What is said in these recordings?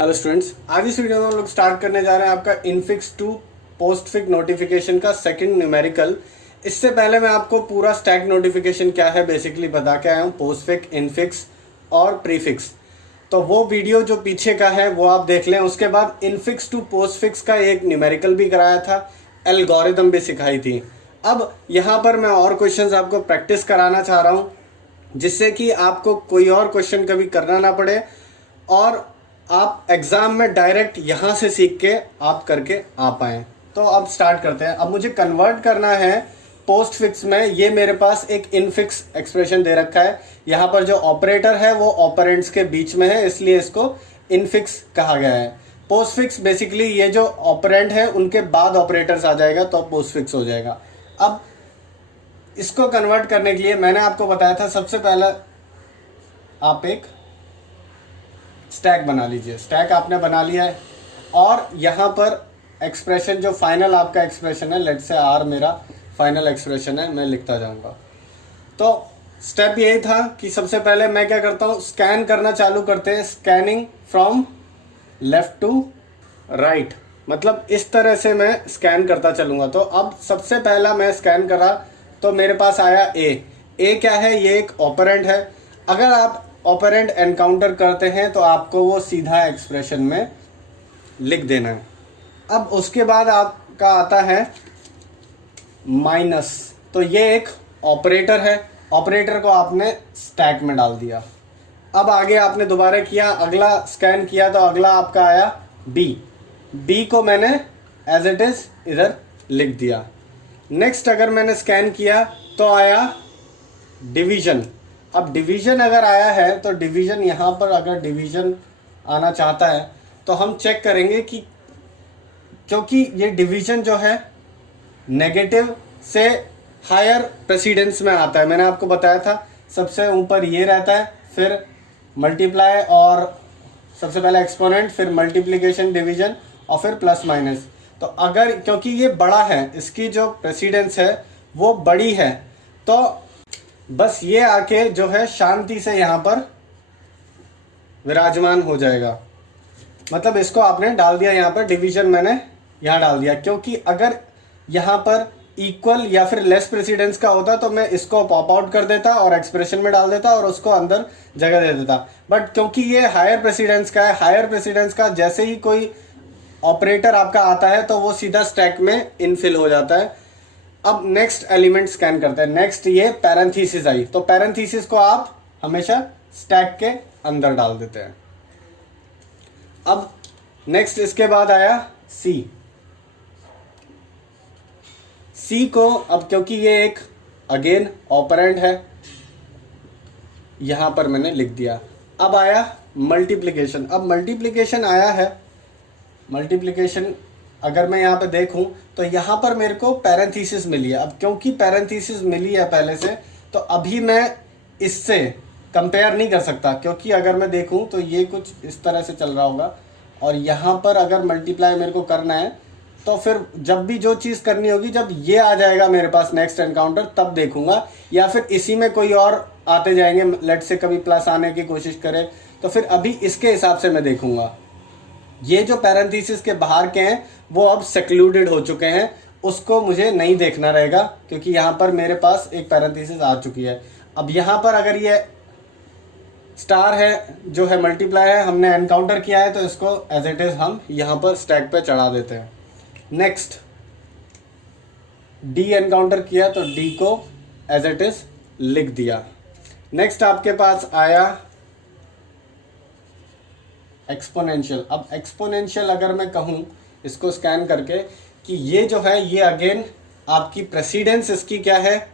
Hello students, आज इस video में हम लोग स्टार्ट करने जा रहे हैं आपका इनफिक्स टू पोस्टफिक्स नोटिफिकेशन का सेकंड न्यूमेरिकल। इससे पहले मैं आपको पूरा स्टैक नोटिफिकेशन क्या है बेसिकली बता के आया हूँ, पोस्टफिक्स, इनफिक्स और प्रीफिक्स। तो वो वीडियो जो पीछे का है वो आप देख लें। उसके बाद इनफिक्स टू पोस्टफिक्स का एक न्यूमेरिकल भी कराया था, एल्गोरिदम भी सिखाई थी। अब यहाँ पर मैं और क्वेश्चंस आपको प्रैक्टिस कराना चाह रहा हूँ, जिससे कि आपको कोई और क्वेश्चन कभी करना ना पड़े और आप एग्जाम में डायरेक्ट यहाँ से सीख के आप करके आ पाएँ। तो अब स्टार्ट करते हैं। अब मुझे कन्वर्ट करना है पोस्ट फिक्स में। ये मेरे पास एक इनफिक्स एक्सप्रेशन दे रखा है। यहाँ पर जो ऑपरेटर है वो ऑपरेंड्स के बीच में है, इसलिए इसको इनफिक्स कहा गया है। पोस्ट फिक्स बेसिकली ये जो ऑपरेंड है उनके बाद ऑपरेटर्स आ जाएगा तो पोस्ट फिक्स हो जाएगा। अब इसको कन्वर्ट करने के लिए मैंने आपको बताया था, सबसे पहला आप एक स्टैक बना लीजिए। स्टैक आपने बना लिया है और यहाँ पर एक्सप्रेशन जो फाइनल आपका एक्सप्रेशन है, लेट से आर मेरा फाइनल एक्सप्रेशन है, मैं लिखता जाऊँगा। तो स्टेप यही था कि सबसे पहले मैं क्या करता हूँ, स्कैन करना चालू करते हैं। Scanning from left to right, मतलब इस तरह से मैं स्कैन करता चलूँगा। तो अब सबसे पहला मैं स्कैन करा तो मेरे पास आया ए क्या है, ये एक ऑपरेंड है। अगर आप ऑपरेंड एनकाउंटर करते हैं तो आपको वो सीधा एक्सप्रेशन में लिख देना है। अब उसके बाद आपका आता है माइनस, तो ये एक ऑपरेटर है। ऑपरेटर को आपने स्टैक में डाल दिया। अब आगे आपने दोबारा किया, अगला स्कैन किया तो अगला आपका आया बी को मैंने एज इट इज इधर लिख दिया। नेक्स्ट अगर मैंने स्कैन किया तो आया डिवीजन। अब डिवीजन अगर आया है तो डिवीजन यहाँ पर अगर डिवीजन आना चाहता है तो हम चेक करेंगे कि क्योंकि ये डिवीजन जो है नेगेटिव से हायर प्रेसिडेंस में आता है। मैंने आपको बताया था सबसे ऊपर ये रहता है, फिर मल्टीप्लाई और सबसे पहले एक्सपोनेंट, फिर मल्टीप्लिकेशन, डिवीजन और फिर प्लस माइनस। तो अगर क्योंकि ये बड़ा है, इसकी जो प्रेसिडेंस है वो बड़ी है, तो बस ये आके जो है शांति से यहाँ पर विराजमान हो जाएगा। मतलब इसको आपने डाल दिया यहाँ पर, डिवीजन मैंने यहाँ डाल दिया। क्योंकि अगर यहाँ पर इक्वल या फिर लेस प्रेसिडेंस का होता तो मैं इसको पॉप आउट कर देता और एक्सप्रेशन में डाल देता और उसको अंदर जगह दे देता। बट क्योंकि ये हायर प्रेसिडेंस का है, हायर प्रेसिडेंस का जैसे ही कोई ऑपरेटर आपका आता है तो वो सीधा स्टैक में इनफिल हो जाता है। अब नेक्स्ट एलिमेंट स्कैन करते हैं। नेक्स्ट ये पैरेंथेसिस आई, तो पैरेंथेसिस को आप हमेशा स्टैक के अंदर डाल देते हैं। अब नेक्स्ट इसके बाद आया सी को, अब क्योंकि ये एक अगेन ऑपरेंड है, यहां पर मैंने लिख दिया। अब आया मल्टीप्लिकेशन। अब मल्टीप्लिकेशन आया है, मल्टीप्लिकेशन अगर मैं यहाँ पे देखूं तो यहाँ पर मेरे को पैरेंथेसिस मिली है। अब क्योंकि पैरेंथेसिस मिली है पहले से, तो अभी मैं इससे कंपेयर नहीं कर सकता, क्योंकि अगर मैं देखूं तो ये कुछ इस तरह से चल रहा होगा और यहाँ पर अगर मल्टीप्लाई मेरे को करना है तो फिर जब भी जो चीज़ करनी होगी, जब ये आ जाएगा मेरे पास नेक्स्ट एनकाउंटर तब देखूंगा, या फिर इसी में कोई और आते जाएंगे, लेट से कभी प्लस आने की कोशिश करे तो फिर अभी इसके हिसाब से मैं देखूंगा। ये जो पैरेंथेसिस के बाहर के हैं वो अब सेक्लूडेड हो चुके हैं, उसको मुझे नहीं देखना रहेगा क्योंकि यहाँ पर मेरे पास एक पैरेंथेसिस आ चुकी है। अब यहाँ पर अगर ये स्टार है जो है मल्टीप्लाई है, हमने एनकाउंटर किया है तो इसको एज इट इज हम यहाँ पर स्टैक पे चढ़ा देते हैं। नेक्स्ट डी एनकाउंटर किया तो डी को एज इट इज लिख दिया। नेक्स्ट आपके पास आया एक्सपोनेंशियल। अब एक्सपोनेंशियल अगर मैं कहूँ इसको स्कैन करके कि ये जो है ये अगेन आपकी प्रेसिडेंस इसकी क्या है,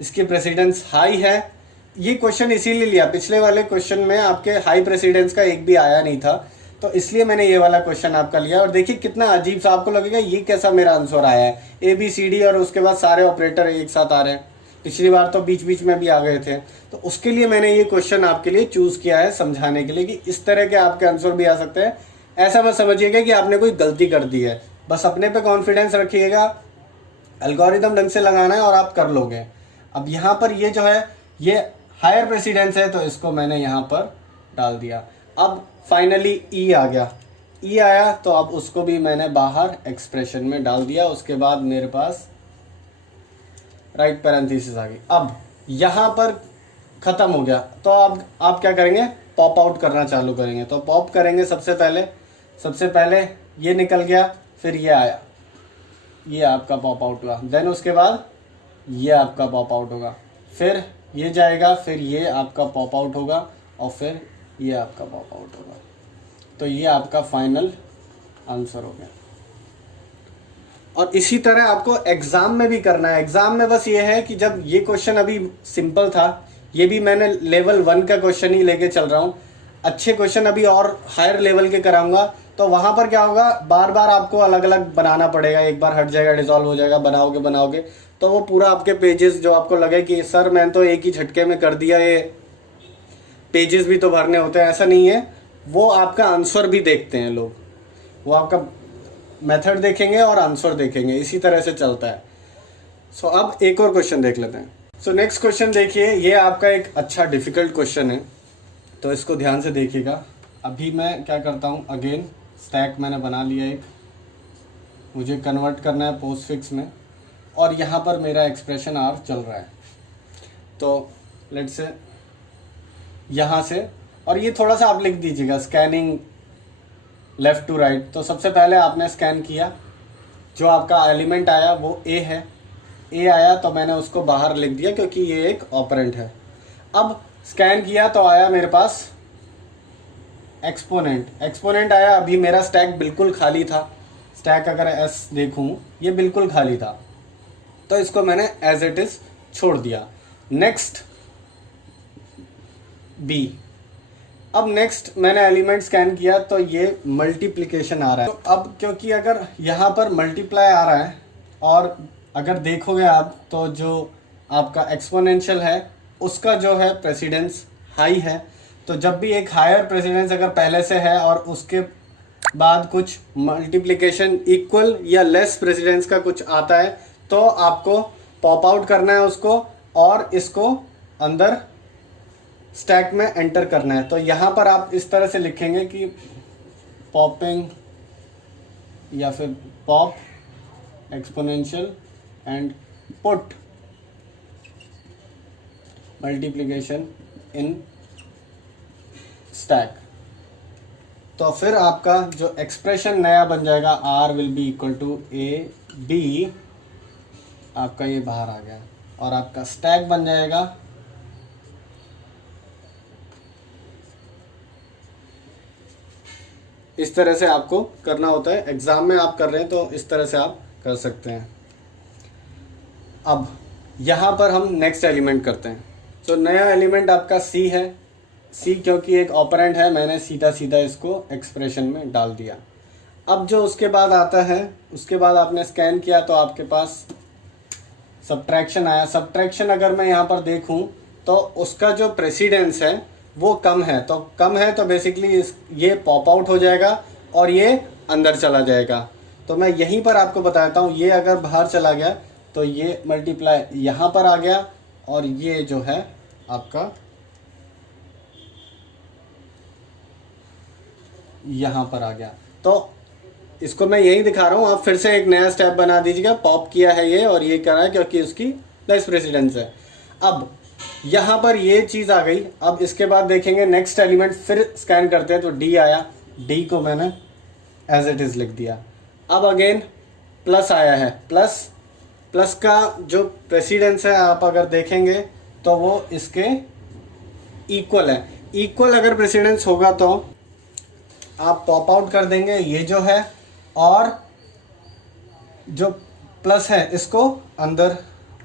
इसकी प्रेसिडेंस हाई है। ये क्वेश्चन इसीलिए लिया, पिछले वाले क्वेश्चन में आपके हाई प्रेसिडेंस का एक भी आया नहीं था, तो इसलिए मैंने ये वाला क्वेश्चन आपका लिया। और देखिए कितना अजीब सा आपको लगेगा, ये कैसा मेरा आंसर आया है, ABCD और उसके बाद सारे ऑपरेटर एक साथ आ रहे हैं। पिछली बार तो बीच बीच में भी आ गए थे, तो उसके लिए मैंने ये क्वेश्चन आपके लिए चूज किया है, समझाने के लिए कि इस तरह के आपके आंसर भी आ सकते हैं। ऐसा मत समझिएगा कि आपने कोई गलती कर दी है, बस अपने पे कॉन्फिडेंस रखिएगा, एल्गोरिदम ढंग से लगाना है और आप कर लोगे। अब यहाँ पर ये जो है ये हायर प्रेसिडेंस है तो इसको मैंने यहाँ पर डाल दिया। अब फाइनली ई आ गया। ई आया तो अब उसको भी मैंने बाहर एक्सप्रेशन में डाल दिया। उसके बाद मेरे पास राइट पैरेंथेसिस आ गई। अब यहाँ पर ख़त्म हो गया तो अब आप क्या करेंगे, पॉप आउट करना चालू करेंगे। तो पॉप करेंगे सबसे पहले ये निकल गया, फिर ये आया, ये आपका पॉप आउट हुआ। देन उसके बाद ये आपका पॉप आउट होगा, फिर ये जाएगा, फिर ये आपका पॉप आउट होगा और फिर ये आपका पॉप आउट होगा। तो ये आपका फाइनल आंसर हो गया। और इसी तरह आपको एग्जाम में भी करना है। एग्जाम में बस ये है कि जब ये क्वेश्चन अभी सिंपल था, ये भी मैंने लेवल 1 का क्वेश्चन ही लेके चल रहा हूँ। अच्छे क्वेश्चन अभी और हायर लेवल के कराऊंगा तो वहां पर क्या होगा, बार बार आपको अलग अलग बनाना पड़ेगा। एक बार हट जाएगा, डिसॉल्व हो जाएगा, बनाओगे तो वो पूरा आपके पेजेस जो आपको लगे कि सर मैंने तो एक ही झटके में कर दिया, ये पेजेस भी तो भरने होते हैं, ऐसा नहीं है। वो आपका आंसर भी देखते हैं लोग, वो आपका मेथड देखेंगे और आंसर देखेंगे, इसी तरह से चलता है। सो अब एक और क्वेश्चन देख लेते हैं। सो नेक्स्ट क्वेश्चन देखिए, ये आपका एक अच्छा डिफिकल्ट क्वेश्चन है, तो इसको ध्यान से देखिएगा। अभी मैं क्या करता हूँ, अगेन स्टैक मैंने बना लिया एक, मुझे कन्वर्ट करना है पोस्टफिक्स में, और यहाँ पर मेरा एक्सप्रेशन आर चल रहा है। तो लेट्स से यहाँ से, और ये थोड़ा सा आप लिख दीजिएगा स्कैनिंग लेफ़्ट टू राइट। तो सबसे पहले आपने स्कैन किया, जो आपका एलिमेंट आया वो ए है, ए आया तो मैंने उसको बाहर लिख दिया क्योंकि ये एक ऑपरेंट है। अब स्कैन किया तो आया मेरे पास एक्सपोनेंट आया। अभी मेरा स्टैक बिल्कुल खाली था, स्टैक अगर एस देखूं ये बिल्कुल खाली था, तो इसको मैंने एज इट इज छोड़ दिया। नेक्स्ट बी, अब नेक्स्ट मैंने एलिमेंट स्कैन किया तो ये मल्टीप्लिकेशन आ रहा है। तो अब क्योंकि अगर यहाँ पर मल्टीप्लाई आ रहा है, और अगर देखोगे आप तो जो आपका एक्सपोनेंशियल है उसका जो है प्रेसिडेंस हाई है। तो जब भी एक हायर प्रेसिडेंस अगर पहले से है और उसके बाद कुछ मल्टीप्लिकेशन इक्वल या लेस प्रेसिडेंस का कुछ आता है, तो आपको पॉप आउट करना है उसको और इसको अंदर स्टैक में एंटर करना है। तो यहाँ पर आप इस तरह से लिखेंगे कि पॉपिंग या फिर pop exponential and put multiplication in stack. तो फिर आपका जो एक्सप्रेशन नया बन जाएगा, R will be equal to A B, आपका ये बाहर आ गया, और आपका स्टैक बन जाएगा इस तरह से। आपको करना होता है, एग्जाम में आप कर रहे हैं तो इस तरह से आप कर सकते हैं। अब यहाँ पर हम नेक्स्ट एलिमेंट करते हैं। तो नया एलिमेंट आपका सी है, सी क्योंकि एक ऑपरेंट है, मैंने सीधा इसको एक्सप्रेशन में डाल दिया। अब जो उसके बाद आता है, उसके बाद आपने स्कैन किया तो आपके पास सब्ट्रैक्शन आया। सब्ट्रैक्शन अगर मैं यहाँ पर देखूँ तो उसका जो प्रेसिडेंस है वो कम है, तो बेसिकली ये पॉप आउट हो जाएगा और ये अंदर चला जाएगा। तो मैं यहीं पर आपको बताता हूँ, ये अगर बाहर चला गया तो ये मल्टीप्लाई यहाँ पर आ गया, और ये जो है आपका यहाँ पर आ गया। तो इसको मैं यही दिखा रहा हूँ, आप फिर से एक नया स्टेप बना दीजिएगा। पॉप किया है ये और ये कर रहा है क्योंकि उसकी लेस प्रेसिडेंस है। अब यहाँ पर ये चीज़ आ गई। अब इसके बाद देखेंगे नेक्स्ट एलिमेंट, फिर स्कैन करते हैं तो डी आया, डी को मैंने एज इट इज़ लिख दिया। अब अगेन प्लस आया है, प्लस का जो प्रेसिडेंस है आप अगर देखेंगे तो वो इसके इक्वल है। इक्वल अगर प्रेसिडेंस होगा तो आप पॉप आउट कर देंगे ये जो है, और जो प्लस है इसको अंदर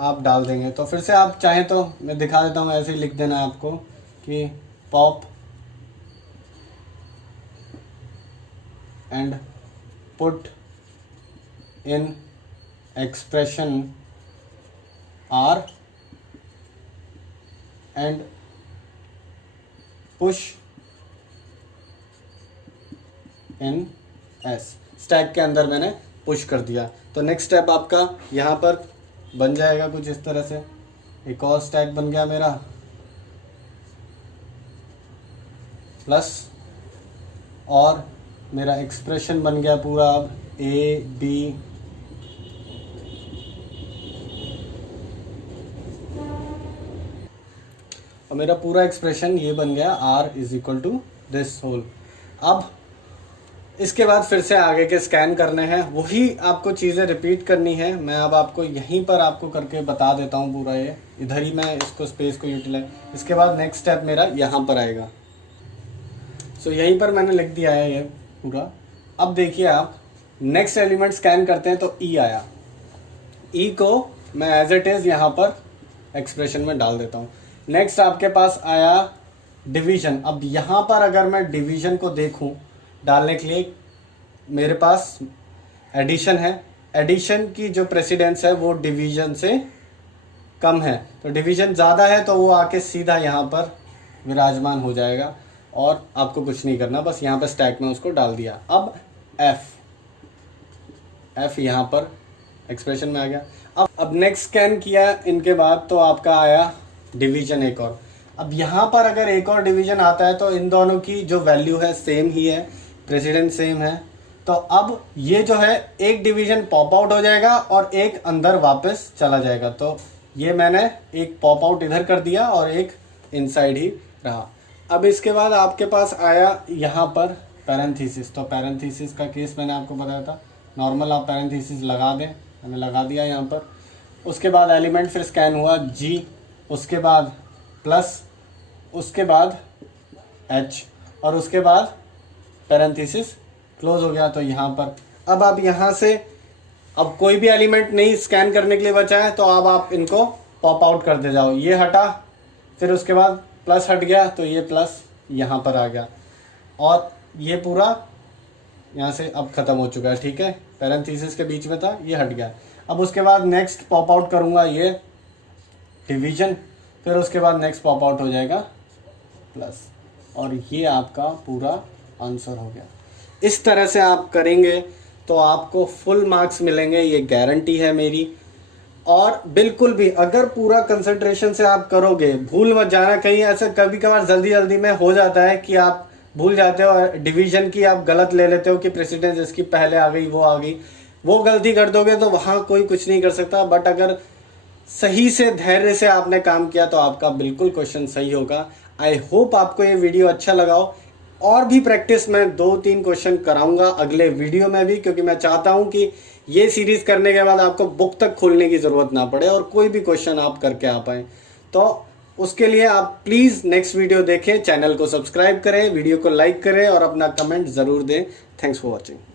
आप डाल देंगे। तो फिर से आप चाहें तो मैं दिखा देता हूँ, ऐसे ही लिख देना है आपको कि pop and put in expression R and push in S. Stack के अंदर मैंने पुश कर दिया। तो नेक्स्ट स्टेप आपका यहाँ पर बन जाएगा कुछ इस तरह से। एक और स्टैक बन गया मेरा, प्लस और मेरा एक्सप्रेशन बन गया पूरा। अब ए बी और मेरा पूरा एक्सप्रेशन ये बन गया r is equal to this whole. अब इसके बाद फिर से आगे के स्कैन करने हैं, वही आपको चीज़ें रिपीट करनी है। मैं अब आपको यहीं पर आपको करके बता देता हूँ पूरा, ये इधर ही मैं इसको स्पेस को यूटिलाइज। इसके बाद नेक्स्ट स्टेप मेरा यहाँ पर आएगा। सो यहीं पर मैंने लिख दिया है ये पूरा। अब देखिए आप नेक्स्ट एलिमेंट स्कैन करते हैं तो ई आया। ई को मैं एज इट इज़ यहाँ पर एक्सप्रेशन में डाल देता हूँ। नेक्स्ट आपके पास आया डिवीजन। अब यहाँ पर अगर मैं डिवीजन को देखूँ डालने के लिए, मेरे पास एडिशन है। एडिशन की जो प्रेसिडेंस है वो डिवीजन से कम है, तो डिवीजन ज़्यादा है तो वो आके सीधा यहाँ पर विराजमान हो जाएगा और आपको कुछ नहीं करना, बस यहाँ पर स्टैक में उसको डाल दिया। अब एफ यहाँ पर एक्सप्रेशन में आ गया। अब नेक्स्ट स्कैन किया इनके बाद तो आपका आया डिवीजन एक और। अब यहाँ पर अगर एक और डिवीजन आता है तो इन दोनों की जो वैल्यू है सेम ही है, प्रेसिडेंट सेम है, तो अब ये जो है एक डिवीजन पॉप आउट हो जाएगा और एक अंदर वापस चला जाएगा। तो ये मैंने एक पॉप आउट इधर कर दिया और एक इनसाइड ही रहा। अब इसके बाद आपके पास आया यहाँ पर पैरेंथेसिस। तो पैरेंथेसिस का केस मैंने आपको बताया था, नॉर्मल आप पैरेंथेसिस लगा दें, मैंने लगा दिया यहाँ पर। उसके बाद एलिमेंट फिर स्कैन हुआ जी, उसके बाद प्लस, उसके बाद एच और उसके बाद पैरेंथेसिस क्लोज हो गया। तो यहाँ पर अब आप यहाँ से अब कोई भी एलिमेंट नहीं स्कैन करने के लिए बचा है तो अब आप इनको पॉप आउट करते जाओ। ये हटा, फिर उसके बाद प्लस हट गया तो ये प्लस यहाँ पर आ गया और ये पूरा यहाँ से अब ख़त्म हो चुका है। ठीक है, पैरेंथेसिस के बीच में था, ये हट गया। अब उसके बाद नेक्स्ट पॉप आउट करूँगा ये डिवीजन, फिर उसके बाद नेक्स्ट पॉप आउट हो जाएगा प्लस, और ये आपका पूरा आंसर हो गया। इस तरह से आप करेंगे तो आपको फुल मार्क्स मिलेंगे, ये गारंटी है मेरी। और बिल्कुल भी अगर पूरा कंसंट्रेशन से आप करोगे, भूल मत जाना कहीं। ऐसे कभी कभार जल्दी जल्दी में हो जाता है कि आप भूल जाते हो, डिवीजन की आप गलत ले लेते हो कि प्रेसिडेंस इसकी पहले आ गई, वो आ गई। वो गलती कर दोगे तो वहाँ कोई कुछ नहीं कर सकता। बट अगर सही से धैर्य से आपने काम किया तो आपका बिल्कुल क्वेश्चन सही होगा। आई होप आपको ये वीडियो अच्छा लगा हो। और भी प्रैक्टिस मैं 2-3 क्वेश्चन कराऊंगा अगले वीडियो में भी, क्योंकि मैं चाहता हूं कि ये सीरीज करने के बाद आपको बुक तक खोलने की ज़रूरत ना पड़े और कोई भी क्वेश्चन आप करके आ पाएँ। तो उसके लिए आप प्लीज़ नेक्स्ट वीडियो देखें, चैनल को सब्सक्राइब करें, वीडियो को लाइक करें और अपना कमेंट ज़रूर दें। Thanks for watching.